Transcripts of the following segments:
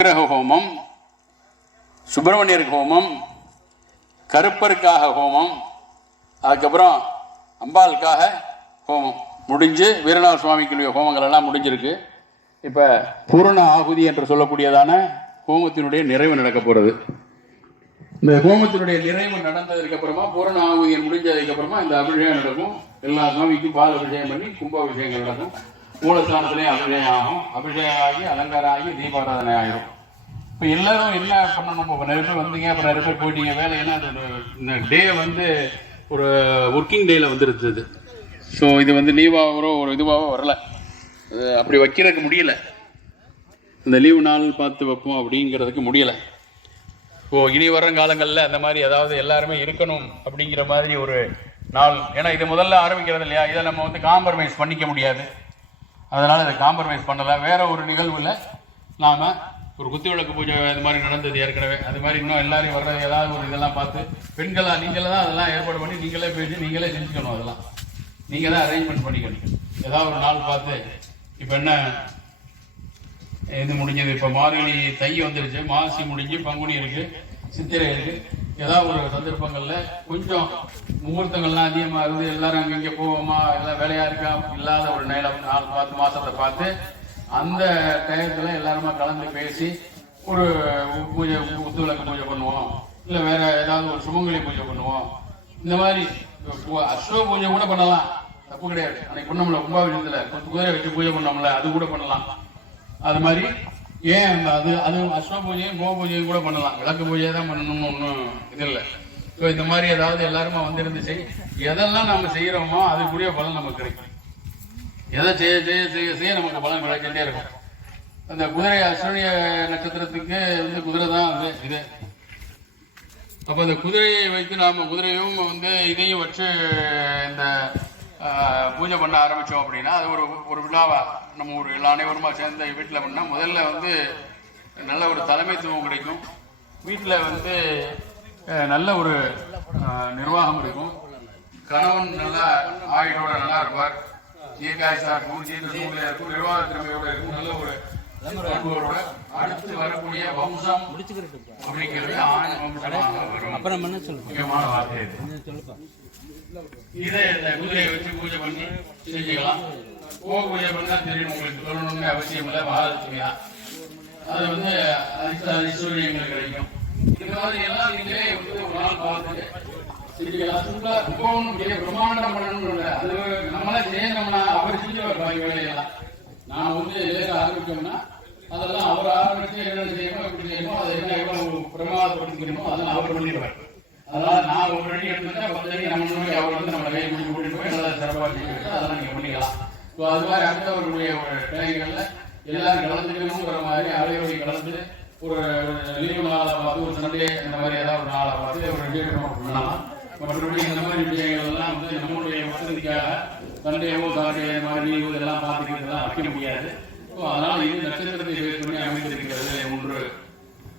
கிரக ஹோமம், சுப்பிரமணியர் ஹோமம், கருப்பருக்காக ஹோமம், அதுக்கப்புறம் அம்பாளுக்காக ஹோமம் முடிஞ்சு வீரநாத சுவாமிக்குரிய ஹோமங்கள் எல்லாம் முடிஞ்சிருக்கு. இப்போ பூரண ஆகுதி என்று சொல்லக்கூடியதான ஹோமத்தினுடைய நிறைவு நடக்க போகிறது. இந்த ஹோமத்தினுடைய நிறைவு நடந்ததுக்கு அப்புறமா பூரண ஆகுதியை முடிஞ்சதுக்கு அப்புறமா இந்த அபிஷேகம் நடக்கும். எல்லா சுவாமிக்கும் பால் அபிஷேகம் பண்ணி கும்பாபிஷேகங்கள் நடக்கும். மூலஸ்தானத்திலேயே அபிஷேகம் ஆகும். அபிஷேகம் ஆகி அலங்காரம் ஆகி தீபாராதனை ஆகிடும். இப்போ எல்லாரும் என்ன பண்ணணும்? இப்போ நிறைய பேர் வந்தீங்க, அப்புறம் நிறைய பேர் போயிட்டீங்க. வேலை ஏன்னா அது டே வந்து ஒரு ஒர்க்கிங் டேயில் வந்துருந்தது. ஸோ இது வந்து லீவாகவோ ஒரு இதுவாகவோ வரல, அப்படி வைக்கிறதுக்கு முடியலை. இந்த லீவு நாள் பார்த்து வைப்போம் அப்படிங்கிறதுக்கு முடியலை. இப்போது இனி வர்ற காலங்களில் அந்த மாதிரி ஏதாவது எல்லாருமே இருக்கணும் அப்படிங்கிற மாதிரி ஒரு நாள். ஏன்னா இது முதல்ல ஆரம்பிக்கிறது இல்லையா, இதை நம்ம வந்து காம்ப்ரமைஸ் பண்ணிக்க முடியாது. அதனால் இதை காம்ப்ரமைஸ் பண்ணலை. வேறு ஒரு நிகழ்வில் நாம் ஒரு குத்துவிளக்கு பூஜை இது மாதிரி நடந்தது ஏற்கனவே. அது மாதிரி இன்னும் எல்லாரையும் வர்ற ஏதாவது ஒரு இதெல்லாம் பார்த்து பெண்களாக நீங்களே தான் அதெல்லாம் ஏற்பாடு பண்ணி நீங்களே பேசி நீங்களே செஞ்சுக்கணும். அதெல்லாம் நீங்கள் தான் அரேஞ்ச்மெண்ட் பண்ணிக்கணும். ஏதாவது ஒரு நாள் பார்த்து. இப்போ என்ன இது முடிஞ்சது, இப்போ மார்கழி தை வந்துருச்சு, மாசி முடிஞ்சு பங்குனி இருக்குது, சித்திரை இருக்குது. ஏதாவது ஒரு சந்தர்ப்பங்களில் கொஞ்சம் முகூர்த்தங்கள்லாம் அதிகமாக இருந்து எல்லாரும் அங்கங்கே போவோமா, எல்லாம் வேலையாக இருக்கா இல்லாத ஒரு நேரம் நாள் பார்த்து மாதத்தை பார்த்து அந்த டயத்தில் எல்லாருமா கலந்து பேசி ஒரு பூஜை குத்துவிளக்கு பூஜை பண்ணுவோம், இல்லை வேற ஏதாவது ஒரு சுமங்கலி பூஜை பண்ணுவோம். இந்த மாதிரி அஸ்வ பூஜை கூட பண்ணலாம், தப்பு கிடையாது. அன்னைக்கு பண்ணோம்ல கும்பாபிஷேகத்தில் குதிரை வச்சு பூஜை பண்ணோம்ல, அது கூட பண்ணலாம். அது மாதிரி ஏன் அது அஸ்வ பூஜையும் கோ பூஜையும் கூட பண்ணலாம். விளக்கு பூஜையை தான் பண்ணணும்னு ஒன்றும் இது இல்லை. ஸோ இந்த மாதிரி ஏதாவது எல்லாருமா வந்திருந்து எதெல்லாம் நம்ம செய்கிறோமோ அதுக்குரிய பலன் நமக்கு கிடைக்கும். எதை செய்ய செய்ய செய்ய செய்ய நமக்கு பலன் கிடைக்கிட்டே இருக்கும். அந்த குதிரை அஸ்வினிய நட்சத்திரத்துக்கு வந்து குதிரை தான் வந்து இது. அப்போ அந்த குதிரையை வைத்து நாம் குதிரையும் வந்து இதையும் வச்சு இந்த பூஜை பண்ண ஆரம்பித்தோம் அப்படின்னா அது ஒரு விழாவா நம்ம ஒரு எல்லா அனைவருமா சேர்ந்த வீட்டில் பண்ணால் முதல்ல வந்து நல்ல ஒரு தலைமைத்துவம் கிடைக்கும். வீட்டில் வந்து நல்ல ஒரு நிர்வாகம் இருக்கும். கணவன் நல்லா ஆயுளோட நல்லா இருப்பார், தீர்காயுசா இருக்கும், தீர்க்க இருக்கும், நிர்வாக திறமையோட இருக்கும். நல்ல ஒரு அன்போட அடுத்து வரக்கூடிய வம்சம் அப்படிங்கிறது ஆண் வம்சமாக வரும். முக்கியமான வார்த்தை இதை இந்த குதிரையை வச்சு பூஜை பண்ணி செஞ்சுக்கலாம். பூஜை பண்ணா தெரியும், உங்களுக்கு சொல்லணும்னு அவசியம் இல்லை. மகாலட்சுமி தான் அது வந்து ஐஸ்வர்யங்கள் கிடைக்கும். இந்த மாதிரி எல்லாம் நீங்களே வந்து ஒரு நாள் பார்த்துட்டு செஞ்சுக்கலாம். பிரம்மாண்டம் பண்ணணும்னு இல்லை, அது நம்மளே செய்யணும்னா அவர் செஞ்சவர் பாக்கி வேலையெல்லாம். நான் வந்து ஆரம்பிச்சோம்னா அதெல்லாம் அவர் ஆரம்பிச்சு என்ன செய்யணும் எப்படி செய்யணுமோ அதை என்ன எவ்வளவு பிரமாதப்படுத்திக்கணுமோ அதெல்லாம் அவர் பண்ணிடுவார். அதனால நான் ஒரு ரெடி எடுத்துட்டா பத்தடி நம்ம நோய் அவர் வந்து நம்ம கையை முடிச்சு கூட்டிட்டு போய் நல்லா சிறப்பாக செஞ்சுக்கிட்டு அதெல்லாம் நீங்கள் பண்ணிக்கலாம். ஸோ அது மாதிரி அடுத்தவர்களுடைய ஒரு டைங்களில் எல்லாரும் கலந்துக்கணுங்கிற மாதிரி அலைவழி கலந்து ஒரு லீவு நாளை பார்த்து ஒரு சண்டே இந்த மாதிரி ஏதாவது ஒரு நாளை பார்த்து ஒரு விஷயம் பண்ணலாம். மற்றபடி இந்த மாதிரி விஷயங்கள் எல்லாம் வந்து நம்மளுடைய வசதிக்காக சண்டேவோ சாட்டே மாதிரி லீவு இதெல்லாம் பார்த்துக்கிறதுலாம் வைக்க முடியாது. ஸோ அதனால் இது நட்சத்திரத்தை பேஸ் பண்ணி அமைந்திருக்கிறது ஒன்று.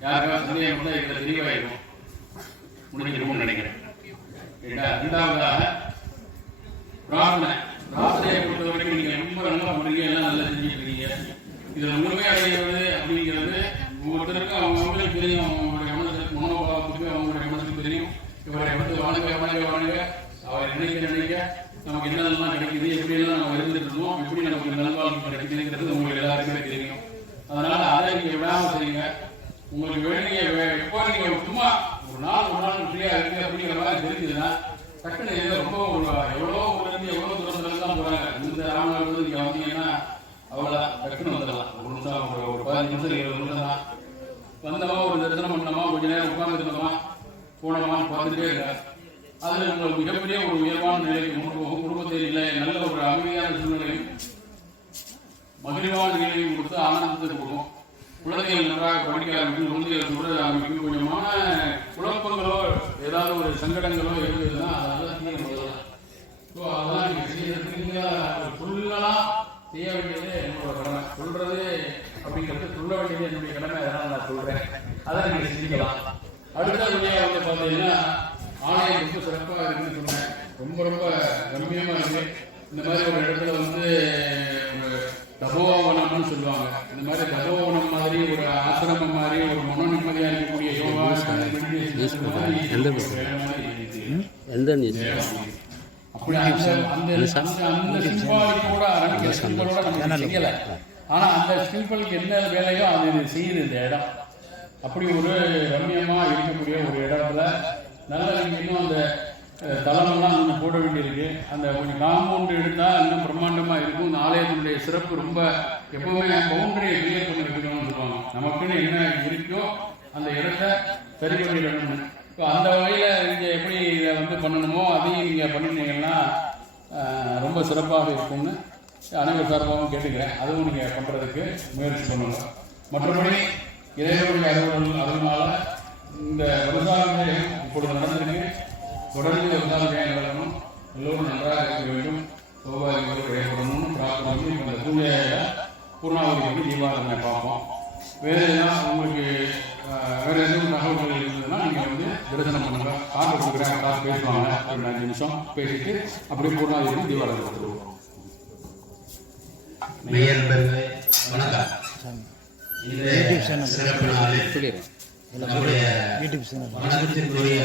யாருக்காவது சந்தேகம் கூட இதில் தெளிவாயிருக்கும் முடிஞ்சிருக்கும்னு நினைக்கிறேன். இரண்டாவதாக பிரார்த்தனையை பொறுத்த வரைக்கும் நீங்க ரொம்ப நல்லா பண்ணுறீங்க, எல்லாம் நல்லா செஞ்சுட்டு இருக்கீங்க. இதுல முழுமையா அடைகிறது அப்படிங்கிறது ஒவ்வொருத்தருக்கும் அவங்களுக்கு தெரியும். அவங்களுடைய மனசுக்கு மனோபாவத்துக்கு அவங்களுடைய மனசுக்கு தெரியும். இவரை வந்து வணங்க வணங்க வணங்க அவர் நினைக்க நமக்கு என்னெல்லாம் கிடைக்குது, எப்படி எல்லாம் நம்ம இருந்துட்டு இருந்தோம், எப்படி நமக்கு நல்வாழ்வு கிடைக்குதுங்கிறது உங்களுக்கு எல்லாருக்குமே தெரியும். அதனால அதை நீங்க விடாம செய்யுங்க. உங்களுக்கு வேண்டிய எப்போ நீங்க சும்மா ஒரு நாள் ஃப்ரீயா இருக்கு அப்படிங்கிற மாதிரி தெரிஞ்சதுன்னா டக்குனு ரொம்ப எவ்வளோ ஊர்லேருந்து எவ்வளோ தூரத்துலாம் போறாங்க. இந்த ராமநாடு நீங்க வந்தீங்கன்னா அவ்வளோதான், டக்குன்னு வந்துடலாம். ஒரு நிமிஷம் ஒரு 15 நிமிஷம் 20 நிமிஷம் தான் வந்தோமா, ஒரு தரிசனம் பண்ணோமா, கொஞ்ச நேரம் உட்கார்ந்து இருந்தோமா, போனோமா, பார்த்துட்டே இருக்க. அதில் உங்களுக்கு மிகப்பெரிய ஒரு உயர்வான நிலைக்கு குடும்பத்தில் இல்லை நல்ல ஒரு அமைதியான சூழ்நிலையும் மகிழ்வான நிலையும் கொடுத்து ஆனந்தத்தை கொடுக்கும். குழந்தைகள் நன்றாக படிக்க ஆரம்பிக்கும், குழந்தைகள் சொல்ற ஆரம்பிக்கும். கொஞ்சமான குழப்பங்களோ ஏதாவது ஒரு சங்கடங்களோ இருக்குதுன்னா அதெல்லாம் சொல்லலாம். ஸோ அதெல்லாம் நீங்கள் செய்யறதுக்கு நீங்கள் ஃபுல்லாக செய்ய வேண்டியது என்னோட கடமை. சொல்றது அப்படிங்கிறது சொல்ல வேண்டியது என்னுடைய கடமை. அதனால் நான் சொல்றேன், அதை நீங்கள் செஞ்சுக்கலாம். அடுத்த வழியாக வந்து பார்த்தீங்கன்னா ஆலயம் ரொம்ப சிறப்பாக இருக்குன்னு சொன்னேன். ரொம்ப ரொம்ப கம்மியமாக இருக்கு. இந்த மாதிரி ஒரு இடத்துல வந்து தபோவனம்னு சொல்லுவாங்க. இந்த மாதிரி தபோவனம் மாதிரி ஒரு ஆசிரமம் மாதிரி ஒரு மனோ நிம்மதியாக இருக்கக்கூடிய யோகா அப்படி அந்த சிம்பாலிக்கோட ஆரம்பிக்கிற சிம்பிளோட நம்ம செய்யலை. ஆனால் அந்த சிம்பிளுக்கு என்ன வேலையோ அது செய்யுது இந்த இடம். அப்படி ஒரு ரம்யமாக இருக்கக்கூடிய ஒரு இடத்துல நல்ல இன்னும் அந்த தளமெல்லாம் கொஞ்சம் போட வேண்டியிருக்கு. அந்த கொஞ்சம் காம்பவுண்டு எடுத்தால் இன்னும் பிரம்மாண்டமாக இருக்கும். இந்த ஆலயத்தினுடைய சிறப்பு ரொம்ப எப்பவுமே பவுண்டரியை கிளியர் பண்ணி வைக்கணும்னு சொல்லுவாங்க. நமக்குன்னு என்ன இருக்கோ அந்த இடத்த சரி பண்ணிடணும்னு. ஸோ அந்த வகையில் இங்கே எப்படி இதை வந்து பண்ணணுமோ அதையும் நீங்கள் பண்ணினீங்கன்னா ரொம்ப சிறப்பாக இருக்கும்னு அனைவர் சார்பாகவும் கேட்டுக்கிறேன். அதுவும் நீங்கள் பண்ணுறதுக்கு முயற்சி பண்ணுங்க. மற்றபடி இறைவனுடைய அதனால இந்த விவசாயம் இப்பொழுது நடந்திருக்கு. தொடர்ந்து விவசாயம் நடக்கணும். எல்லோரும் நன்றாக இருக்க வேண்டும். சௌபாகியங்கள் ஏற்படணும்னு பிரார்த்தனை. இந்த பூஜையில் பூர்ணாவதிக்கு தீபாவளி பார்ப்போம். வேறு எதுனா உங்களுக்கு வேறு எதுவும் தகவல்கள் இருந்ததுன்னா நீங்கள் வந்து தரிசனம் பண்ணுங்க. காட்டு கொடுக்குறேன், காசு பேசுவாங்க. ஒரு 5 நிமிஷம் பேசிட்டு அப்படியே பூர்ணாவதிக்கு தீபாவளி கொடுத்துருவோம். வணக்கம். இந்த சிறப்பு நாளில் நம்முடைய வணக்கத்திற்குரிய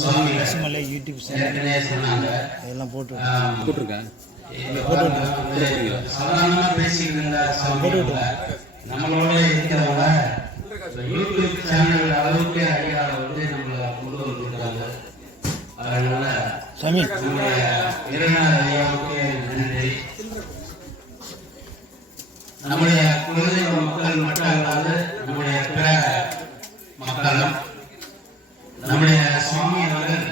சுவாமி யூடியூப் சேனல் சொன்னாங்க. எல்லாம் போட்டிருக்கேன். சாதாரணமா பேசிட்டு இருந்த நம்மளோட இருக்கிறவங்க யூடியூப் சேனல் அளவுக்கு அடியாளர் வந்து நம்மளை கொண்டு வந்துருக்காங்க. அதனால நம்முடைய இறைநாள் ஐயாவுக்கு நன்றி. நம்முடைய குலதெய்வ மக்கள் மட்டும் அல்லாது நம்முடைய பிற மக்களும் நம்முடைய சுவாமி அவர்கள்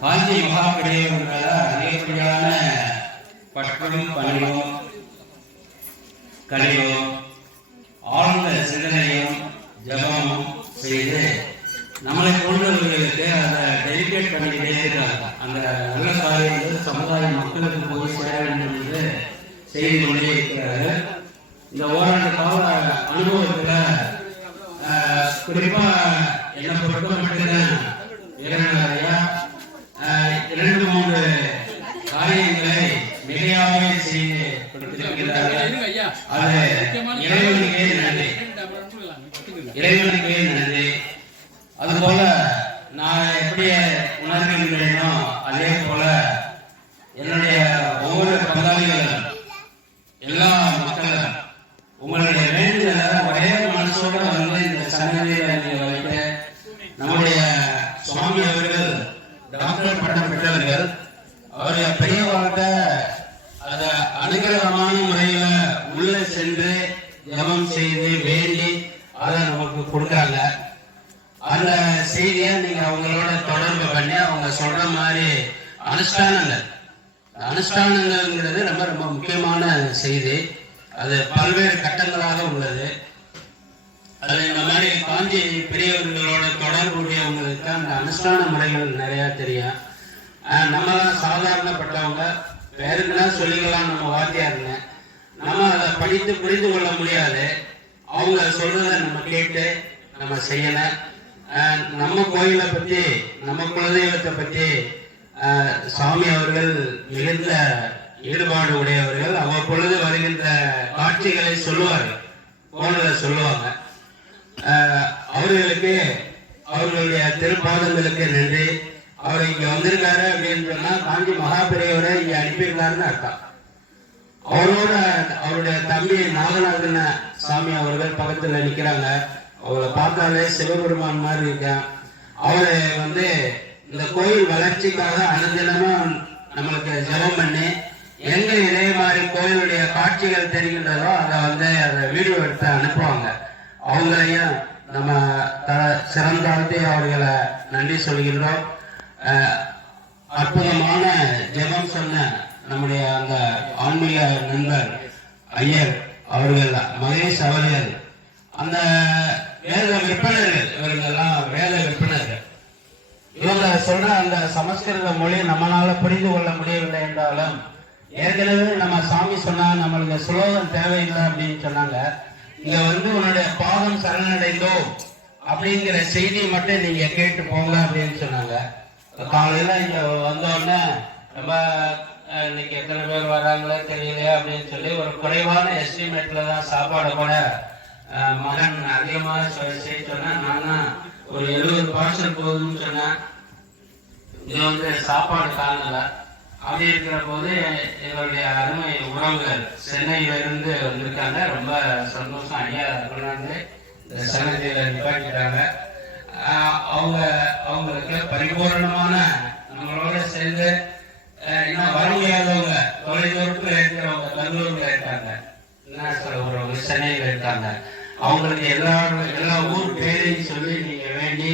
காஞ்சி மகாபெரியவர்களால் அதிகப்படியான பற்றும் பணிவும் கனிவும் ஆழ்ந்த சிந்தனையும் ஜபமும் செய்து நம்மளை போன்றவர்களுக்கு அதை டெலிகேட் பண்ணிக்கிட்டே இருக்கிறாங்க. அந்த நல்ல காரியங்கள் சமுதாய மக்களுக்கு போய் சேர வேண்டும் என்று செய்து கொண்டே இருக்கிறார்கள். இந்த ஓராண்டு கால அனுபவத்தில் குறிப்பா என்னை பொறுத்த மட்டும்தான் இறைவனையா 2-3 காரியங்களை மிகையாகவே செய்து கொடுத்திருக்கிறார்கள். அது இறைவனுக்கே நன்றி, இறைவனுக்கே நன்றி. அதுபோல நான் எப்படி உணர்கின்றேனோ அதே போல என்னுடைய ஒவ்வொரு பங்காளிகளும் எல்லா மக்களும் உங்களுடைய வேண்டுதலை ஒரே மனசோட வந்து இந்த சன்னதியில நீங்க வைக்க. நம்முடைய சுவாமி அவர்கள் டாக்டர் பட்டம் பெற்றவர்கள். அவருடைய பெரியவர்கிட்ட அதை அனுகிரகமான முறையில உள்ள சென்று ஜபம் செய்து வேண்டி அதை நமக்கு கொடுக்குறாங்க. அந்த செய்தியை நீங்க அவங்களோட தொடர்பு பண்ணி அவங்க சொல்ற மாதிரி அனுஷ்டானங்கள்ங்கிறது ரொம்ப ரொம்ப முக்கியமான செய்தி. அது பல்வேறு கட்டங்களாக உள்ளது. அது இந்த மாதிரி காஞ்சி பெரியவர்களோட தொடர்புடையவங்களுக்கு அந்த அனுஷ்டான முறைகள் நிறைய தெரியும். நம்ம சாதாரணப்பட்டவங்க வேறுனா சொல்லிக்கலாம், நம்ம வாத்தியாருங்க. நம்ம அதை படித்து புரிந்து கொள்ள முடியாது. அவங்க சொல்றதை நம்ம கேட்டு நம்ம செய்யணும். நம்ம கோயிலை பற்றி நம்ம குலதெய்வத்தை பற்றி சாமி அவர்கள் மிகுந்த ஈடுபாடு உடையவர்கள். அவ்வப்பொழுது வருகின்ற காட்சிகளை சொல்லுவார்கள், போனில் சொல்லுவாங்க. அவர்களுக்கு அவர்களுடைய திருப்பாதங்களுக்கு நன்றி. அவர் இங்க வந்திருக்காரு அப்படின்னு சொன்னா காஞ்சி மகாபெரியவரை இங்க அனுப்பியிருக்காருன்னு அர்த்தம். அவரோட அவருடைய தம்பி நாகநாதன சாமி அவர்கள் பக்கத்துல நிக்கிறாங்க. அவரை பார்த்தாலே சிவபெருமான் மாதிரி இருக்கான். அவரை வந்து இந்த கோயில் வளர்ச்சிக்காக அனுதினமும் நம்மளுக்கு ஜெபம் பண்ணி எங்க இதே மாதிரி கோயிலுடைய காட்சிகள் தெரிகின்றதோ அதை வந்து அதை வீடியோ எடுத்து அனுப்புவாங்க. அவங்களையும் நம்ம சிறந்தாழ்த்தி அவர்களை நன்றி சொல்கின்றோம். அற்புதமான ஜெபம் சொன்ன நம்முடைய அந்த ஆன்மீக நண்பர் ஐயர் அவர்கள், மகேஷ் அவர்கள், அந்த வேத விற்பனர்கள், இவர்களெல்லாம் வேத விற்பனர்கள். இவங்க சொல்ற அந்த சமஸ்கிருத மொழி நம்மளால புரிந்து கொள்ள முடியவில்லை என்றாலும் ஏற்கனவே நம்ம சாமி சொன்னா நம்மளுக்கு சுலோகம் தேவையில்லை அப்படின்னு சொன்னாங்க. இங்க வந்து உன்னுடைய பாதம் சரணடைந்தோம் அப்படிங்கிற செய்தி மட்டும் நீங்க கேட்டு போங்க அப்படின்னு சொன்னாங்க. காலையில இங்க வந்தோடனே ரொம்ப இன்னைக்கு எத்தனை பேர் வராங்களோ தெரியலையா அப்படின்னு சொல்லி ஒரு குறைவான எஸ்டிமேட்ல தான் சாப்பாடு கூட மகன் அதிகமாக செய்ய சொன்னேன். நான் தான் ஒரு 70 பார்சல் போகுதுன்னு சொன்னேன். இது வந்து சாப்பாடு காணல. அப்படி இருக்கிற போது எங்களுடைய அருமை உறவுகள் சென்னையிலிருந்து வந்திருக்காங்க. ரொம்ப சந்தோஷம். ஐயா கொண்டாந்து இந்த சன்னதியில் நிப்பாட்டிட்டாங்க. அவங்களுக்கு பரிபூர்ணமான நம்மளோட சேர்ந்து இன்னும் வர முடியாதவங்க, தொலைதூரத்தில் இருக்கிறவங்க, கல்லூரில் இருக்காங்க, என்ன சொல்றவங்க சென்னையில் இருக்காங்க. அவங்களுக்கு எல்லா ஊர் பேரையும் சொல்லி நீங்க வேண்டி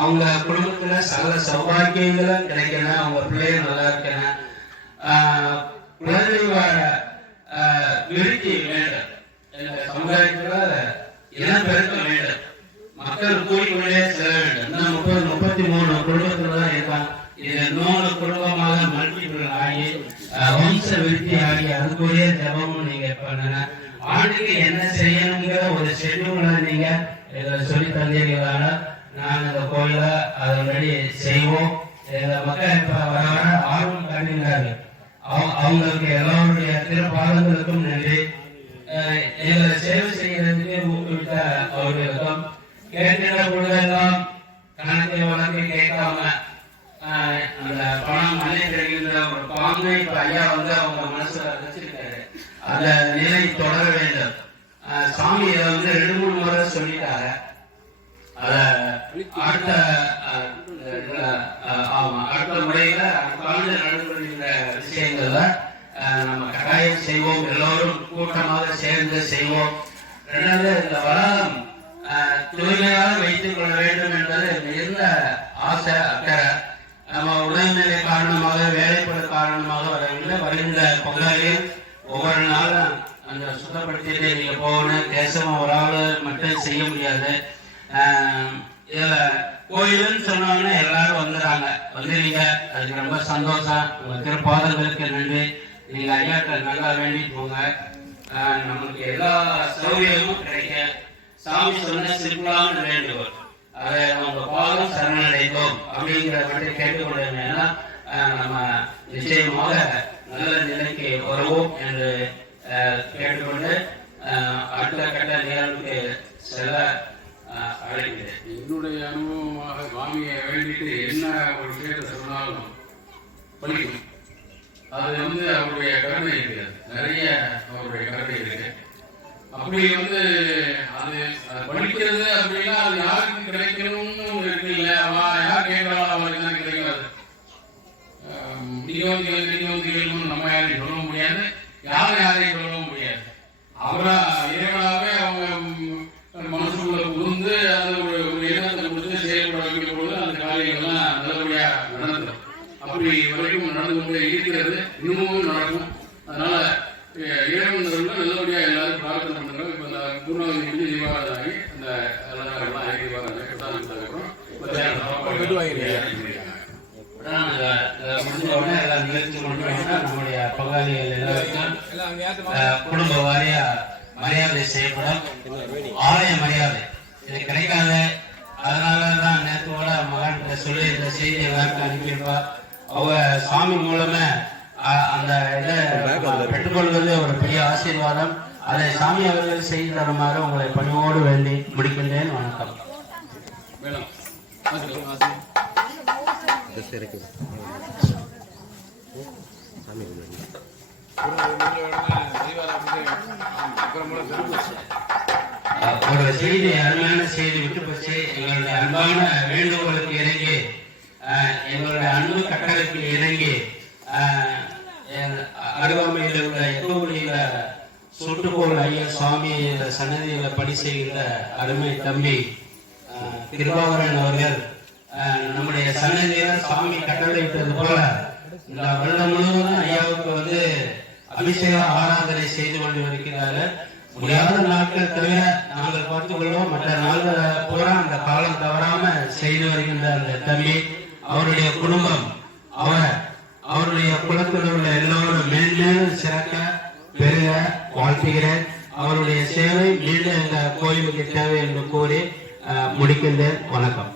அவங்க குடும்பத்துல சகல சௌபாக்கியங்களும் கிடைக்கணும், அவங்க பிள்ளைகள் நல்லா இருக்கணும், குழந்தைகளோட விருத்தி வேண்டும், சமுதாயத்துல இனப்பெருக்கம் வேண்டும், மக்கள் கூடிக்கொண்டே செல்ல வேண்டும். இன்னும் 33 குடும்பத்துல தான் இருக்காங்க. இது 100 குடும்பமாக மல்டிபிள் ஆகி வம்ச விருத்தி ஆகி அதுக்குரிய ஜபமும் நீங்க பண்ணுங்க. ஆண்டுக்கு என்ன செய்யணுங்கிற ஒரு ஷெட்யூலை நீங்க சொல்லி தந்தீர்களான நாங்கள் இந்த கோயில அதன்படி செய்வோம். மக்கள் இப்ப வர வர ஆர்வம் காட்டுகிறார்கள். அவங்களுக்கு எல்லாருடைய திருப்பாதங்களுக்கும் நன்றி. எங்களை சேவை செய்கிறதுக்கு ஊக்குவித்த அவர்களுக்கும் கேட்கிற பொழுதெல்லாம் கணக்கு வழக்கு கேட்காம அந்த பணம் மனை கிடைக்கின்ற ஒரு பாங்கை இப்ப ஐயா வந்து அவங்க மனசுல வச்சிருக்காரு. அந்த நிலை தொடர வேண்டும். சாமி இதை வந்து 2-3 முறை சொல்லிட்டாங்க. அடுத்த முறையில அடுத்த நடந்து கொண்டிருந்த விஷயங்கள்ல நம்ம கட்டாயம் செய்வோம். எல்லோரும் கூட்டமாக சேர்ந்து செய்வோம். 2வது இந்த வளாகம் தூய்மையாக வைத்துக் கொள்ள வேண்டும் என்பது மிகுந்த ஆசை, அக்கறை. நம்ம உடல்நிலை காரணமாக வேலைப்பட காரணமாக வருகின்ற பொங்கலில் ஒவ்வொரு நாளும் அந்த சுத்தப்படுத்திட்டு நீங்க போகணும். தேசம் ஒரு ஆள் மட்டும் செய்ய முடியாது. இதுல கோயிலுன்னு சொன்னோன்னா எல்லாரும் வந்துடுறாங்க, வந்துடுவீங்க. அதுக்கு ரொம்ப சந்தோஷம். உங்க திருப்பாதங்களுக்கு நன்றி. நீங்க ஐயாட்ட நல்லா வேண்டிட்டு போங்க. நமக்கு எல்லா சௌகரியமும் கிடைக்கும். சாமி சொன்ன சிம்பிளான வேண்டுகோள், அதை நம்ம பாதம் சரணடைந்தோம் அப்படிங்கிற மட்டும் கேட்டுக்கொள்ள. நம்ம நிச்சயமாக நல்ல நிலைக்கு வருவோம் என்று கேட்டுக்கொண்டு அடுத்த கட்ட நிகழ்வுக்கு செல்ல அழைக்கிறேன். என்னுடைய அனுபவமாக சுவாமியை வேண்டிட்டு என்ன ஒரு விஷயத்தை சொன்னாலும் படிக்கும். அது வந்து அவருடைய கருணை இருக்கிறது, நிறைய அவருடைய கருணை இருக்கு. அப்படி வந்து அது படிக்கிறது அப்படின்னா அது யாருக்கு கிடைக்கணும்னு இருக்கு இல்ல, யார் கேட்கறாலும் அவருக்கு தான் கிடைக்காது. நீங்க நம்ம யாரையும் சொல்ல முடியாது, யாரையும் சொல்லவும் முடியாது. அவரா இறைவனாவே அவங்க மனசுக்குள்ள புகுந்து அது ஒரு எண்ணத்தை கொடுத்து செயல்பட வைக்கும் பொழுது அந்த காரியங்கள்லாம் நல்லபடியா நடந்துடும். அப்படி வரைக்கும் நடந்து கொண்டே இருக்கிறது, இன்னமும் நடக்கும். அதனால இறைவன் நல்லபடியா எல்லாரும் பிரார்த்தனை பண்ணுங்க. இப்ப இந்த பூர்ணாவதி முடிஞ்சு தீபாவளி ஆகி அந்த எல்லாம் ஆகி அப்புறம் நம்முடைய பங்காளிகள் எல்லாருக்கும் குடும்ப வாரியா மரியாதை செய்யப்படும். ஆலய மரியாதை இது கிடைக்காது. அதனாலதான் நேற்றோட மகன் சொல்லி இந்த செய்தி எல்லாருக்கும் அனுப்பியிருப்பா. அவங்க சாமி மூலமா அந்த இதை பெற்றுக்கொள்வது ஒரு பெரிய ஆசீர்வாதம். அதை சாமி அவர்கள் செய்து தருமாறு உங்களை பணியோடு வேண்டி முடிக்கின்றேன். வணக்கம். ஒரு செய்தி, அருமையான செய்தி விட்டு போச்சு. எங்களுடைய அன்பான வேண்டுகோளுக்கு இறங்கி, எங்களுடைய அன்பு கட்டளைக்கு இறங்கி அருகாமையில் உள்ள எக்கோடியில சுட்டுக்கோள் ஐயா சுவாமி சன்னதியில பணி செய்கின்ற அருமை தம்பி கிருபாகரன் அவர்கள் நம்முடைய சன்னதியில சுவாமி கட்டளையிட்டது போல இந்த வருடம் முழுவதும் ஐயாவுக்கு வந்து அபிஷேக ஆராதனை செய்து கொண்டு இருக்கிறார்கள். முடியாத நாட்கள் தவிர நாங்கள் பார்த்துக் கொள்வோம். மற்ற நாள்களை பூரா அந்த காலம் தவறாம செய்து வருகின்ற அந்த தம்பி, அவருடைய குடும்பம், அவருடைய குலத்தில் உள்ள எல்லோரும் மேன்மேலும் சிறக்க பெருக வாழ்த்துகிறேன். அவருடைய சேவை மீண்டும் இந்த கோயிலுக்கு தேவை என்று கூறி முடிக்கின்றேன். வணக்கம்.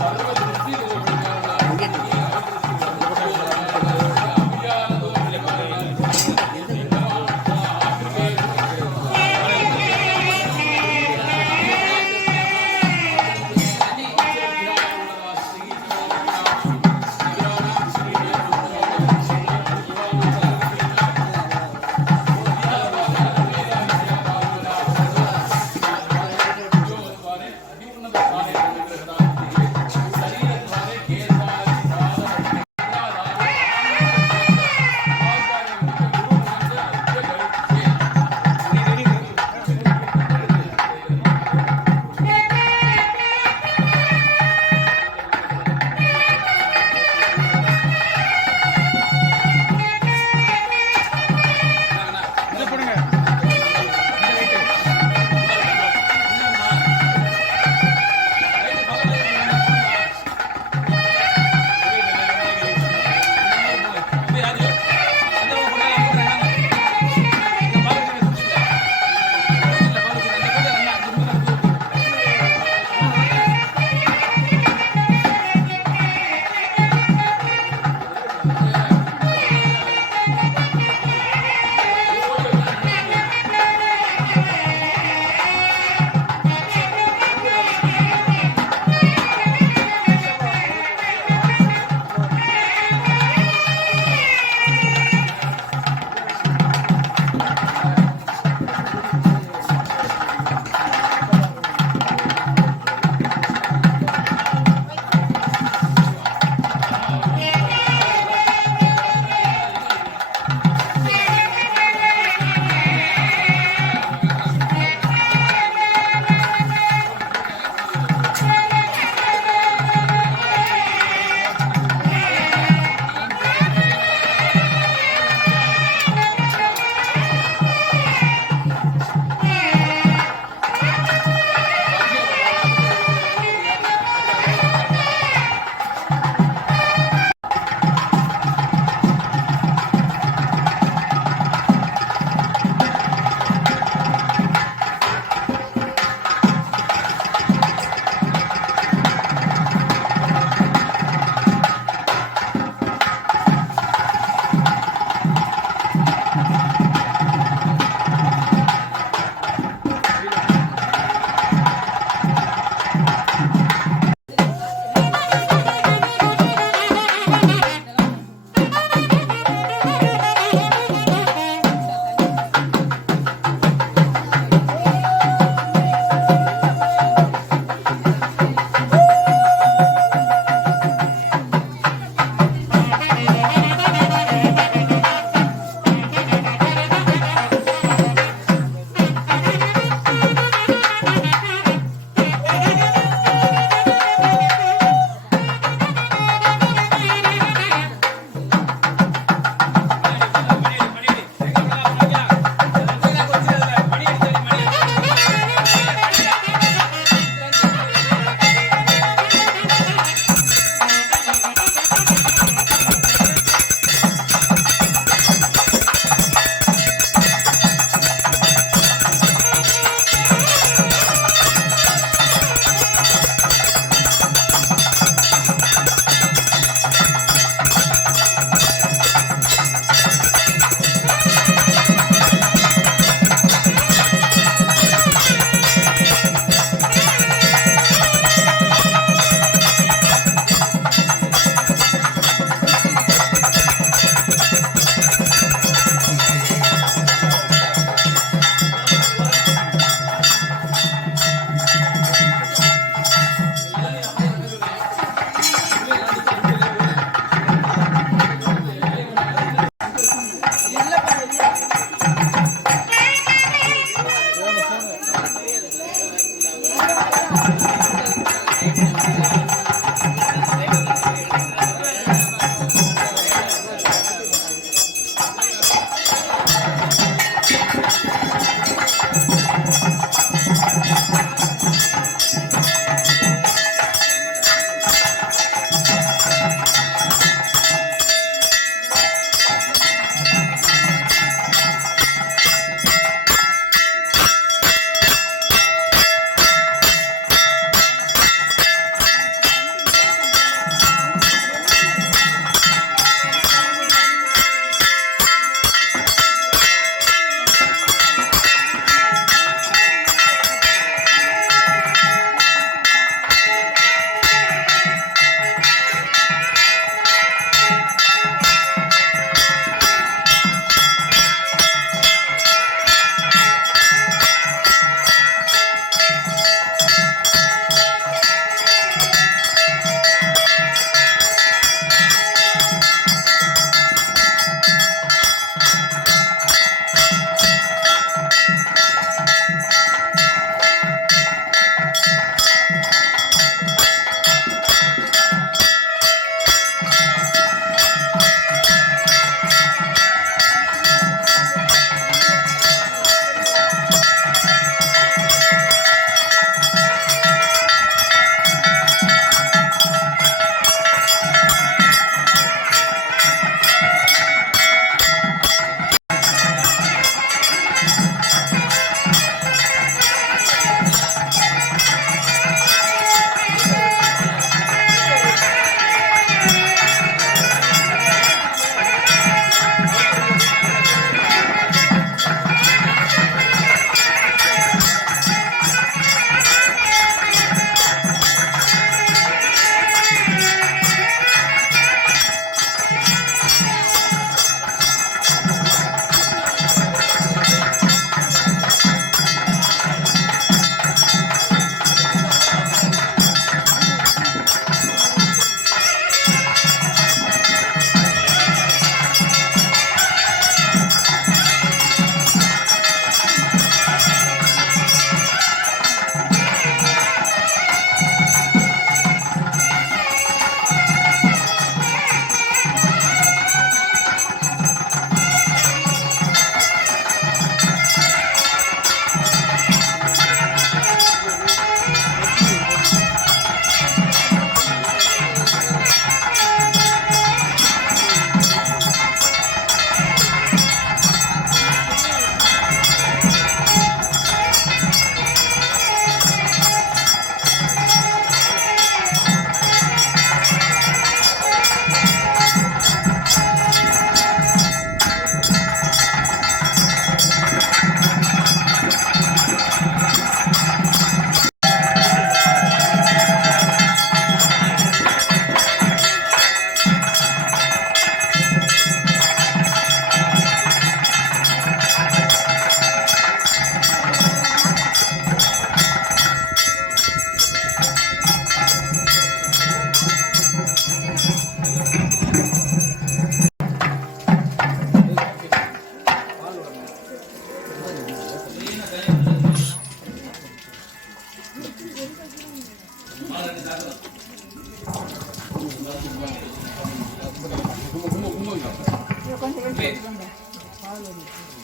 सर्वदृष्टि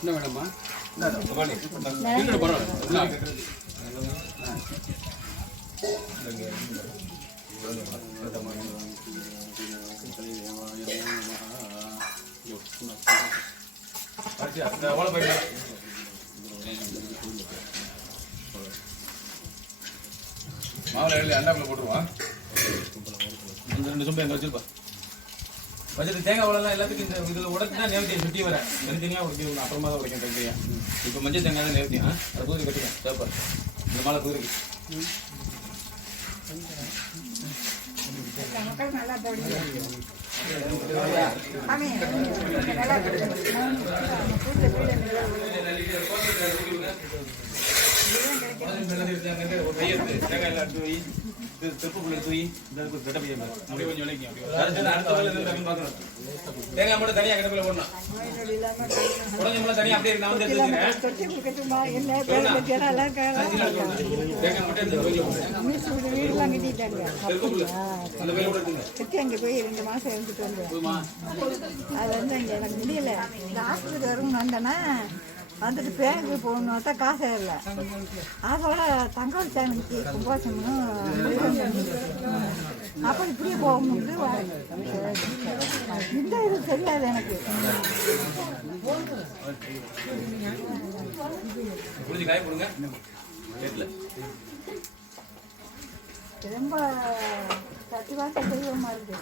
என்ன வேணும்மா? இருக்கட்டும், பரவாயில்ல. மாவுல எழுதி அண்டாப்புல போட்டுருவான். இந்த 2 சொம்பு எங்க வச்சிருப்பா. வச்சுட்டு தேங்காய் வளம்லாம் எல்லாத்துக்கும் இந்த இதில் உடச்சுனா நேர்த்தியை சுற்றி வர தனித்தனியாக உடைக்க அப்புறமா தான் உடைக்கும் தனித்தனியாக. இப்போ மஞ்சள் தேங்காய் தான் நேர்த்தியா அதை குதிரை கட்டிக்கேன் சேப்பா இந்த மாலை குதிரைக்கு. ஒரு கையெழுத்து தேங்காய் எல்லாம் எடுத்து போய் திருப்புக்குள்ள தூய் கட்ட பையன் அப்படியே கொஞ்சம் விளைக்கும். தேங்காய் மட்டும் தனியாக கிடப்பில் போடணும். உடஞ்சி மட்டும் தனியாக அப்படியே நான் வந்து எடுத்து தேங்காய் மட்டும் எடுத்து அந்த பையில கூட எடுத்துங்க. அங்கே போய் 2 மாசம் இருந்துட்டு வந்தேன். அது வந்து இங்கே எனக்கு முடியல. இந்த ஹாஸ்பிட்டல் வரும் வந்தேன்னா வந்துட்டு பேங்க்கு போகணுன்னா காசே இல்லை. அதோட தங்காளி சாமிக்கு கும்பாசனும் அப்போ இப்படியே போக முடியுது. இந்த இது தெரியாது எனக்கு. காய போடுங்க. ரொம்ப தட்டி பார்த்து தெய்வமா இருக்கு.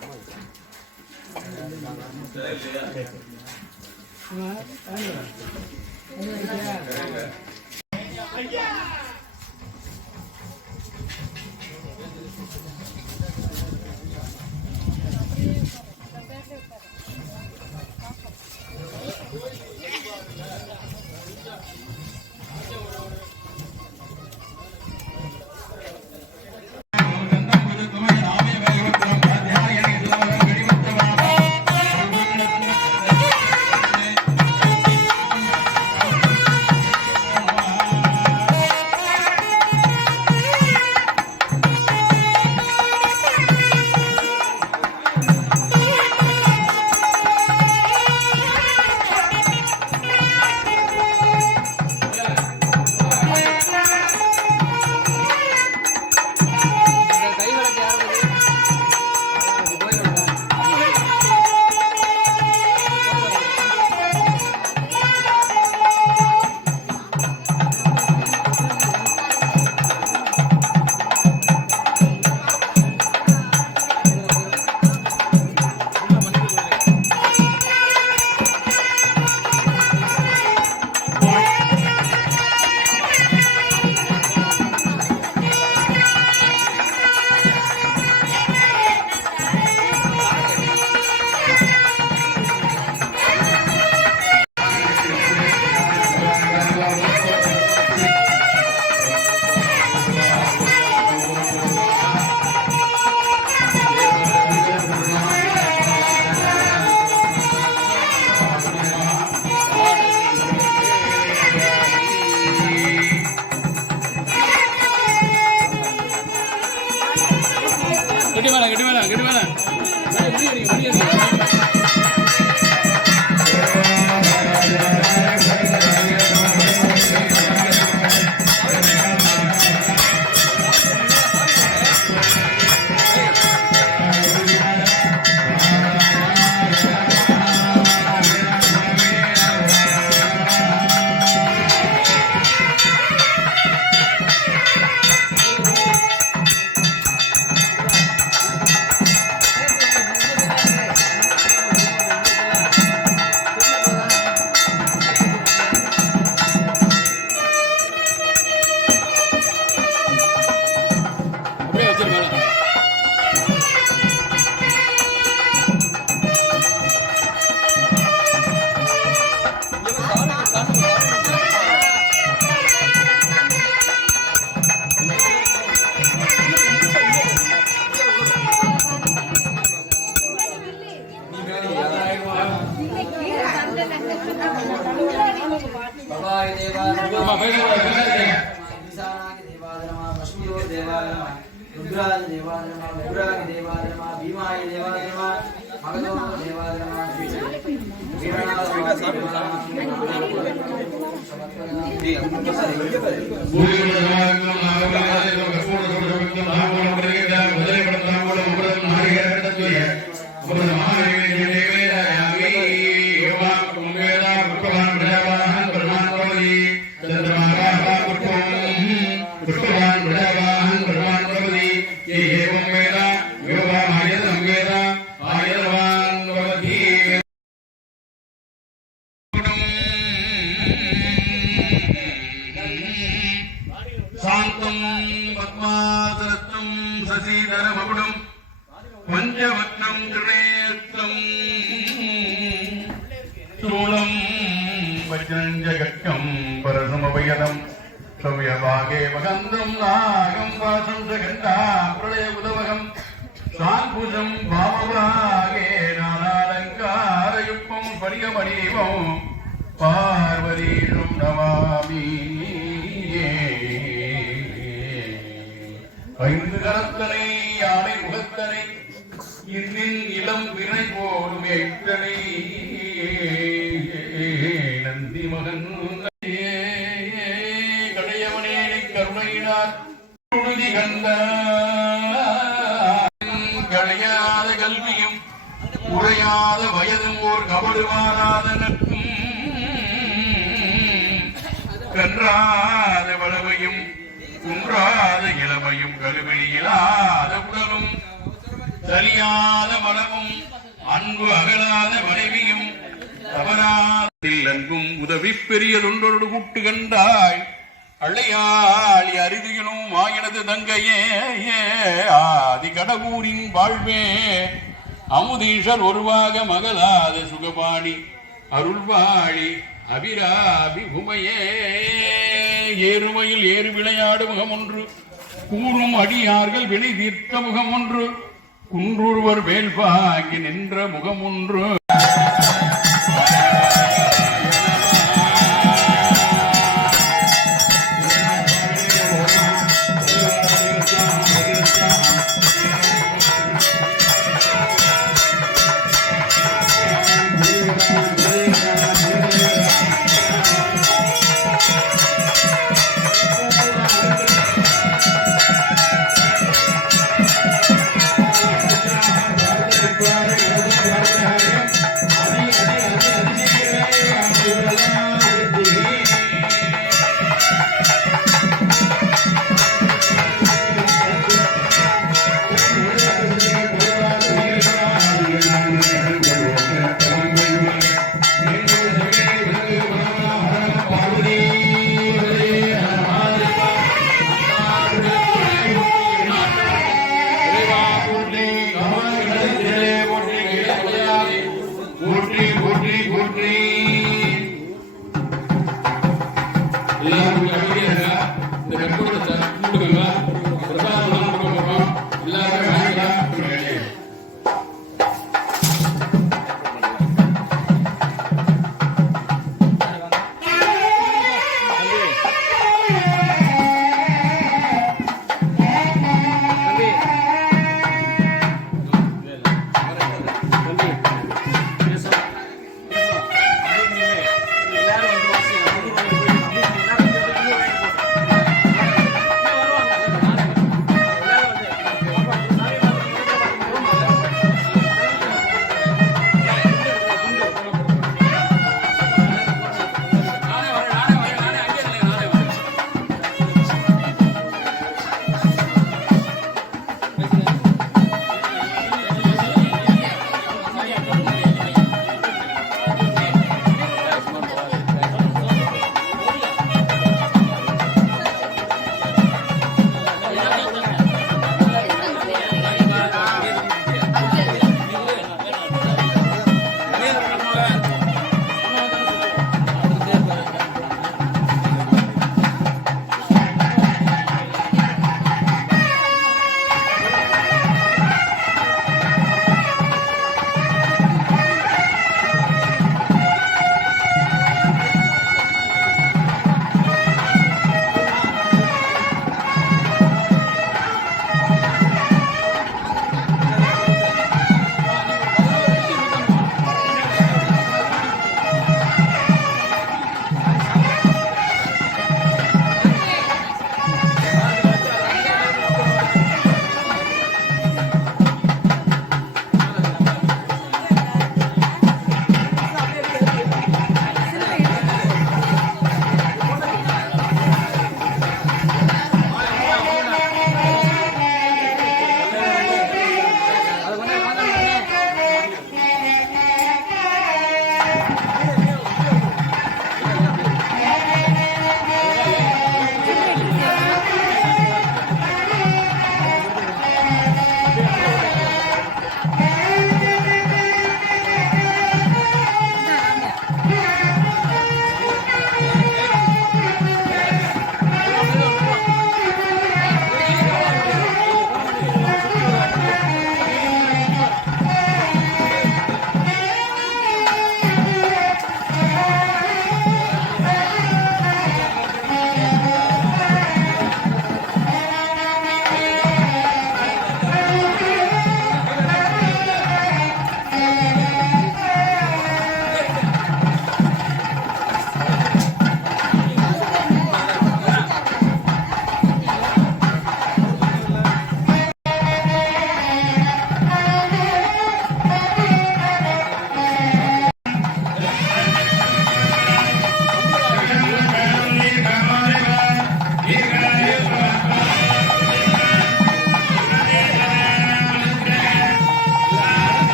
கெட்டு மேல रुद्राज देवाय नमः रुद्राज देवाय नमः சாந்தம் பத்மாசனத்தம் சசிதரமகுடம் பஞ்சவக்னம் திரேத்தம் சூலம் வஜ்ரஞ்சகட்கம் பரசமவயதம் சவ்யபாகே வகந்தம் நாகம் வாசம் சகண்டாம் பிரளய உதவகம் சாங்குஜம் வாமபாகே நானாலங்காரயுக்மம் பரியமணீவம் பார்வதீஷம் நமாமி. ஐந்து கரத்தனை யானை முகத்தனை இன்னின் இளம் வினை போடும் எட்டனை நந்தி மகன் கடையவனே கருணையினார் உறுதி கந்த களையாத கல்வியும் உரையாத வயதும் ஓர் கபடுவாராத நட்பும் கன்றாத வளவையும் குன்றாத இளமையும் கருவிழியிலாத உடலும் சரியாத மனமும் அன்பு அகலாத மனைவியும் தவறாதில் அன்பும் உதவி பெரியதொன்றொரு கூட்டு கண்டாய் அள்ளையாளி அரிதியினும் ஆயினது தங்கையே ஆதி கடவுரின் வாழ்வே அமுதீஷர் ஒருவாக மகளாத சுகபாணி அருள்வாழி அபிராபி உமையே ஏறுமையில் ஏறு விளையாடு முகம் ஒன்று கூறும் அடியார்கள் வினை தீர்த்த முகம் ஒன்று குன்றூர்வர் வேல்பாங்கி நின்ற முகம் ஒன்று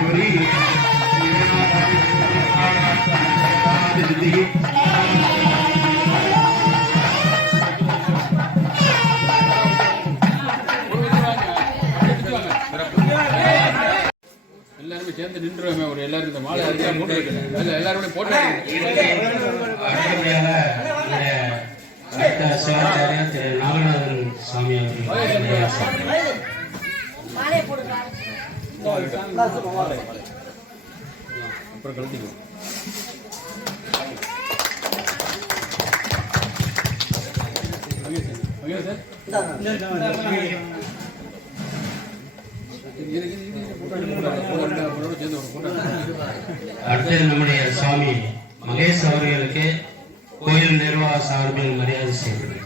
கூறி எல்லாருமே சேர்ந்து நின்றுவேன் ஒரு எல்லாரும் இந்த மாலை அதிகமாக போட்டு எல்லாருமே போட்டு அடுத்தபடியாக அடுத்த சிவாச்சாரியார் திரு நாகநாதன் சுவாமி அவர்கள் அப்புறம் கழட்டிக்குவோம். அடுத்தது நம்முடைய சுவாமி மகேஷ் அவர்களுக்கு கோயில் நிர்வாக சார்பில் மரியாதை செய்வது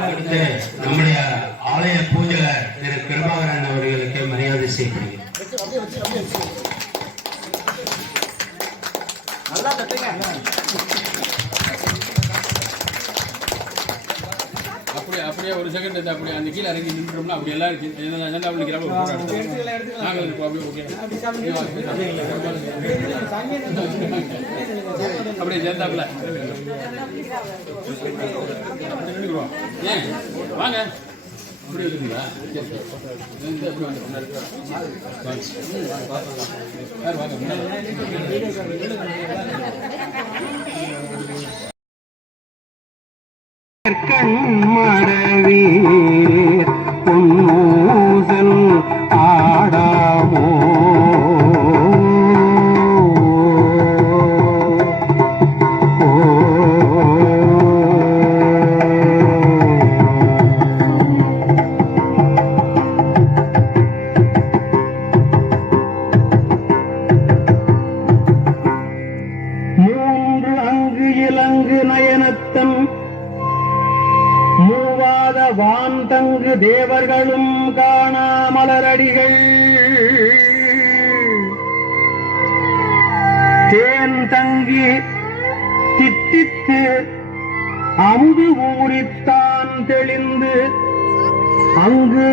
அடுத்து நம்முடைய ஆலய பூஜகர் திரு கிருபாகரன் அவர்களுக்கு மரியாதை செய்வது அப்படியே ஒரு செகண்ட் அப்படியே அந்த கீழே இறங்கி நின்றோம்னா அப்படி எல்லாரும் ஜெண்டாவில் நிற்கிறாங்க நாங்கள் இருப்போம் அப்படியே ஓகே அப்படியே ஜெண்டாவில் ஏன் வாங்க அப்படி இருக்குங்களா அப்படி வந்து யார் வாங்க கண்மடவீர் பொன்னூசல் ஆடாமோ மூன்று அங்கு இலங்கு நயனத்தம் மூவாத வான்தங்கு தேவர்களும் காணாமலரடிகள் தேன் தங்கி தித்தித்து அமுது ஊறித்தான் தெளிந்து அங்கு